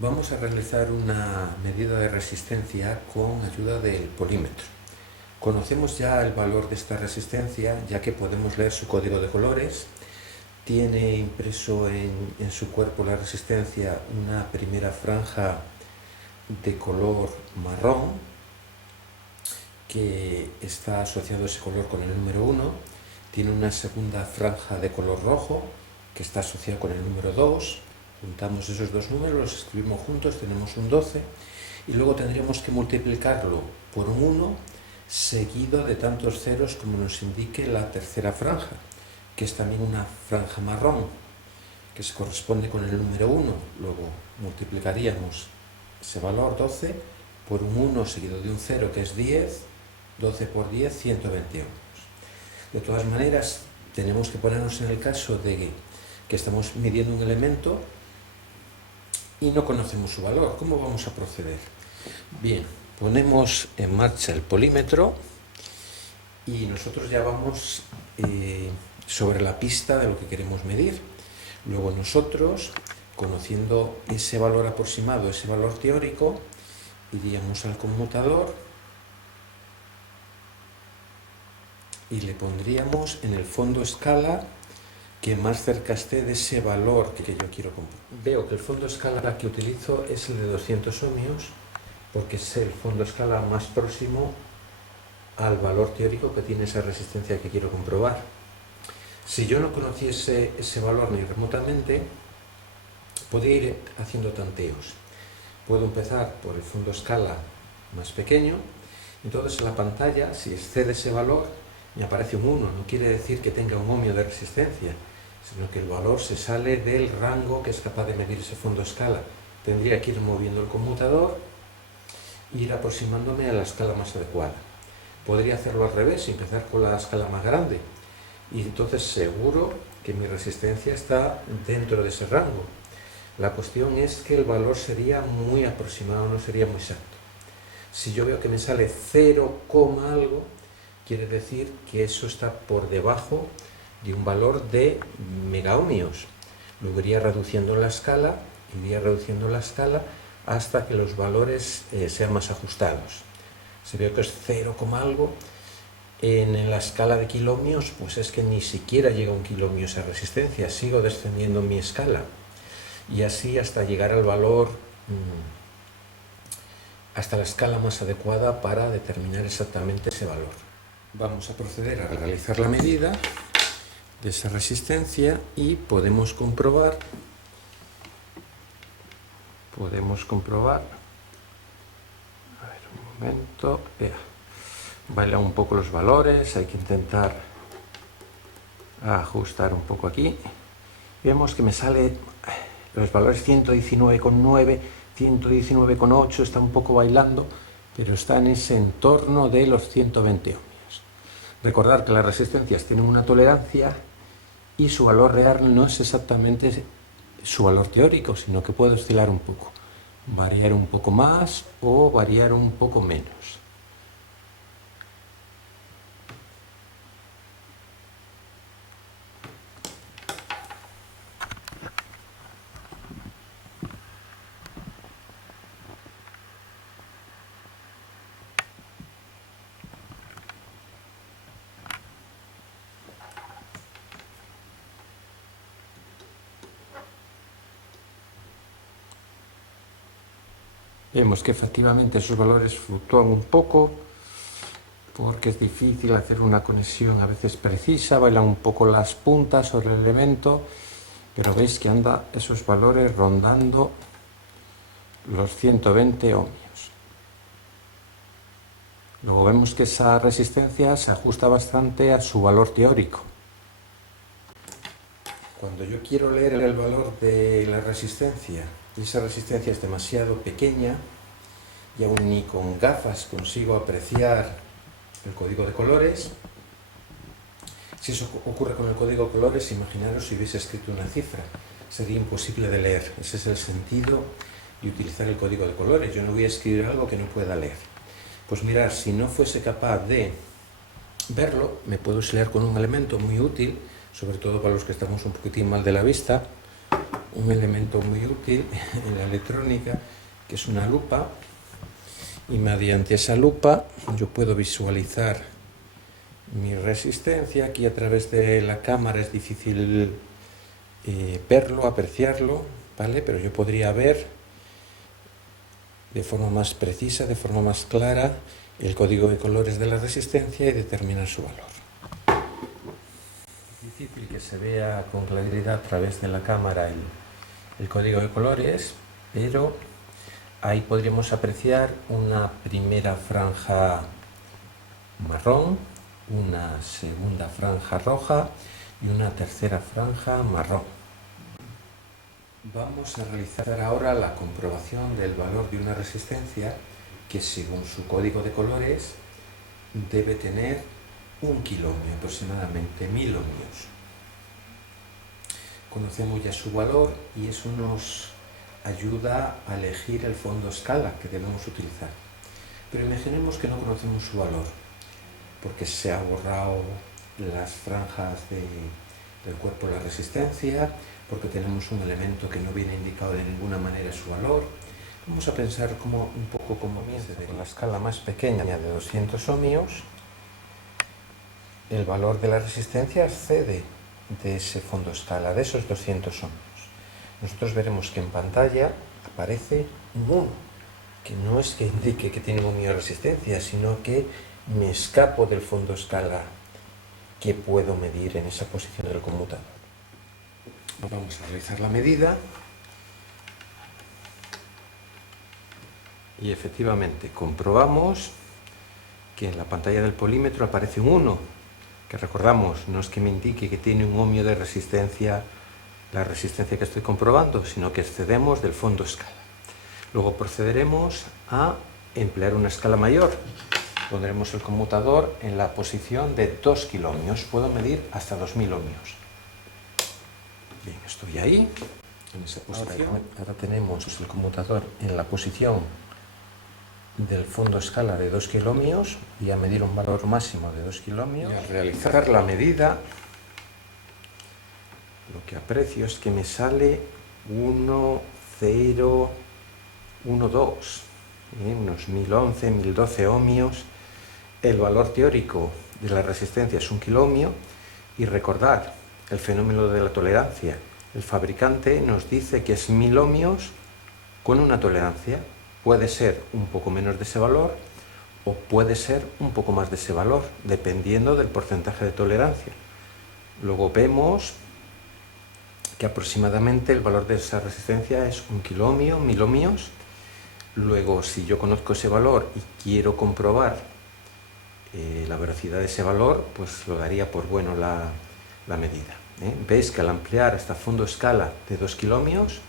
Vamos a realizar una medida de resistencia con ayuda del polímetro. Conocemos ya el valor de esta resistencia, ya que podemos leer su código de colores. Tiene impreso en su cuerpo la resistencia una primera franja de color marrón, que está asociado ese color con el número 1. Tiene una segunda franja de color rojo, que está asociada con el número 2. Juntamos esos dos números, los escribimos juntos, tenemos un 12, y luego tendríamos que multiplicarlo por un 1 seguido de tantos ceros como nos indique la tercera franja, que es también una franja marrón, que se corresponde con el número 1. Luego multiplicaríamos ese valor 12 por un 1 seguido de un 0, que es 10, 12 por 10, 120 ohmios. De todas maneras, tenemos que ponernos en el caso de que estamos midiendo un elemento y no conocemos su valor. ¿Cómo vamos a proceder? Bien, ponemos en marcha el polímetro y nosotros ya vamos sobre la pista de lo que queremos medir. Luego nosotros, conociendo ese valor aproximado, ese valor teórico, iríamos al conmutador y le pondríamos en el fondo escala que más cerca esté de ese valor que yo quiero comprobar. Veo que el fondo escala que utilizo es el de 200 ohmios, porque es el fondo escala más próximo al valor teórico que tiene esa resistencia que quiero comprobar. Si yo no conociese ese valor ni remotamente, podría ir haciendo tanteos. Puedo empezar por el fondo escala más pequeño. Entonces en la pantalla, si excede ese valor, me aparece un 1. No quiere decir que tenga un ohmio de resistencia, sino que el valor se sale del rango que es capaz de medir ese fondo escala. Tendría que ir moviendo el conmutador e ir aproximándome a la escala más adecuada. Podría hacerlo al revés, empezar con la escala más grande, y entonces seguro que mi resistencia está dentro de ese rango. La cuestión es que el valor sería muy aproximado, no sería muy exacto. Si yo veo que me sale 0, algo, quiere decir que eso está por debajo de un valor de megaohmios. Luego iría reduciendo la escala hasta que los valores sean más ajustados. Si veo que es 0, algo, en la escala de kiloohmios, pues es que ni siquiera llega a un kiloohmio esa resistencia. Sigo descendiendo mi escala y así hasta llegar al valor, hasta la escala más adecuada para determinar exactamente ese valor. Vamos a proceder a realizar la medida de esa resistencia y podemos comprobar, a ver, un momento, bailan un poco los valores, hay que intentar ajustar un poco aquí. Vemos que me sale los valores 119,9, 119,8, está un poco bailando, pero está en ese entorno de los 120 ohmios. Recordar que las resistencias tienen una tolerancia y su valor real no es exactamente su valor teórico, sino que puede oscilar un poco, variar un poco más o variar un poco menos. Vemos que efectivamente esos valores fluctúan un poco porque es difícil hacer una conexión a veces precisa, bailan un poco las puntas sobre el elemento, pero veis que anda esos valores rondando los 120 ohmios. Luego vemos que esa resistencia se ajusta bastante a su valor teórico. Cuando yo quiero leer el valor de la resistencia y esa resistencia es demasiado pequeña y aún ni con gafas consigo apreciar el código de colores, si eso ocurre con el código de colores, imaginaros si hubiese escrito una cifra, sería imposible de leer. Ese es el sentido de utilizar el código de colores. Yo no voy a escribir algo que no pueda leer. Pues mirad, si no fuese capaz de verlo, me puedo auxiliar con un elemento muy útil, sobre todo para los que estamos un poquitín mal de la vista, un elemento muy útil en la electrónica, que es una lupa, y mediante esa lupa yo puedo visualizar mi resistencia. Aquí a través de la cámara es difícil verlo, apreciarlo, ¿vale? Pero yo podría ver de forma más precisa, de forma más clara, el código de colores de la resistencia y determinar su valor. Es difícil que se vea con claridad a través de la cámara el código de colores, pero ahí podríamos apreciar una primera franja marrón, una segunda franja roja y una tercera franja marrón. Vamos a realizar ahora la comprobación del valor de una resistencia que, según su código de colores, debe tener 1 kiloohmio, aproximadamente 1000 ohmios. Conocemos ya su valor y eso nos ayuda a elegir el fondo escala que debemos utilizar. Pero imaginemos que no conocemos su valor, porque se ha borrado las franjas del cuerpo de la resistencia, porque tenemos un elemento que no viene indicado de ninguna manera su valor. Vamos a pensar un poco como comienza. Con la escala más pequeña de 200 ohmios, el valor de la resistencia excede de ese fondo escala, de esos 200 ohmios. Nosotros veremos que en pantalla aparece un 1, que no es que indique que tiene un ohmio de resistencia, sino que me escapo del fondo escala que puedo medir en esa posición del conmutador. Vamos a realizar la medida y efectivamente comprobamos que en la pantalla del polímetro aparece un 1, que recordamos, no es que me indique que tiene un ohmio de resistencia la resistencia que estoy comprobando, sino que excedemos del fondo escala. Luego procederemos a emplear una escala mayor. Pondremos el conmutador en la posición de 2 kiloohmios. Puedo medir hasta 2000 ohmios. Bien, estoy ahí, en esa posición. Ahora tenemos el conmutador en la posición del fondo escala de 2 kiloohmios y a medir un valor máximo de 2 kiloohmios. Y al realizar la medida, lo que aprecio es que me sale 1, 0, 1, 2, unos 1011, 1012 ohmios. El valor teórico de la resistencia es 1 kiloohmio y recordar el fenómeno de la tolerancia. El fabricante nos dice que es 1000 ohmios con una tolerancia. Puede ser un poco menos de ese valor o puede ser un poco más de ese valor, dependiendo del porcentaje de tolerancia. Luego vemos que aproximadamente el valor de esa resistencia es 1 kiloohmio, 1000 ohmios. Luego, si yo conozco ese valor y quiero comprobar la veracidad de ese valor, pues lo daría por bueno la medida. Veis que al ampliar hasta fondo escala de 2 kiloohmios,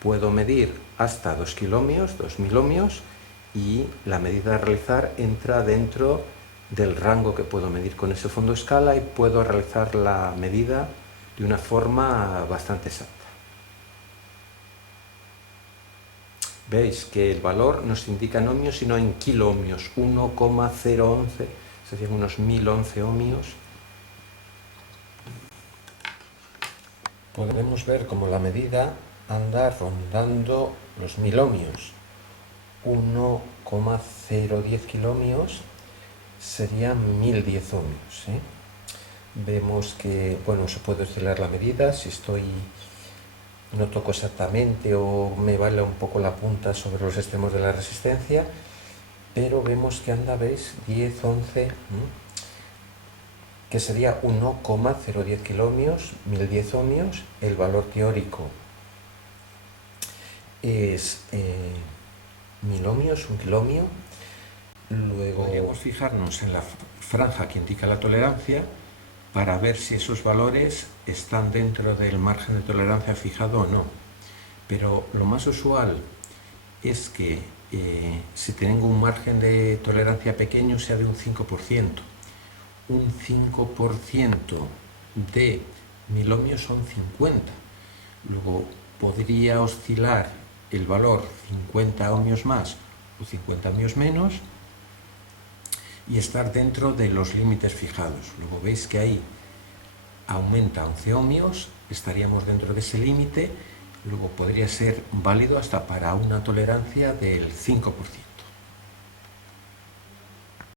puedo medir hasta 2 kiloohmios, 2000 ohmios, y la medida a realizar entra dentro del rango que puedo medir con ese fondo escala y puedo realizar la medida de una forma bastante exacta. Veis que el valor no se indica en ohmios, sino en kiloohmios, 1,011, serían unos 1011 ohmios. Podemos ver como la medida anda rondando los 1000 ohmios. 1,010 kiloohmios serían 1010 ohmios. Vemos que, bueno, se puede oscilar la medida si no toco exactamente o me vale un poco la punta sobre los extremos de la resistencia, pero vemos que anda, ¿veis? 10, 11, que sería 1,010 kiloohmios, 1010 ohmios. El valor teórico es 1000 ohmios, 1 kiloohmio. Luego podríamos fijarnos en la franja que indica la tolerancia para ver si esos valores están dentro del margen de tolerancia fijado o no. Pero lo más usual es que si tengo un margen de tolerancia pequeño sea de un 5%. Un 5% de 1000 ohmios son 50. Luego podría oscilar el valor 50 ohmios más o 50 ohmios menos y estar dentro de los límites fijados. Luego veis que ahí aumenta 11 ohmios, estaríamos dentro de ese límite. Luego podría ser válido hasta para una tolerancia del 5%.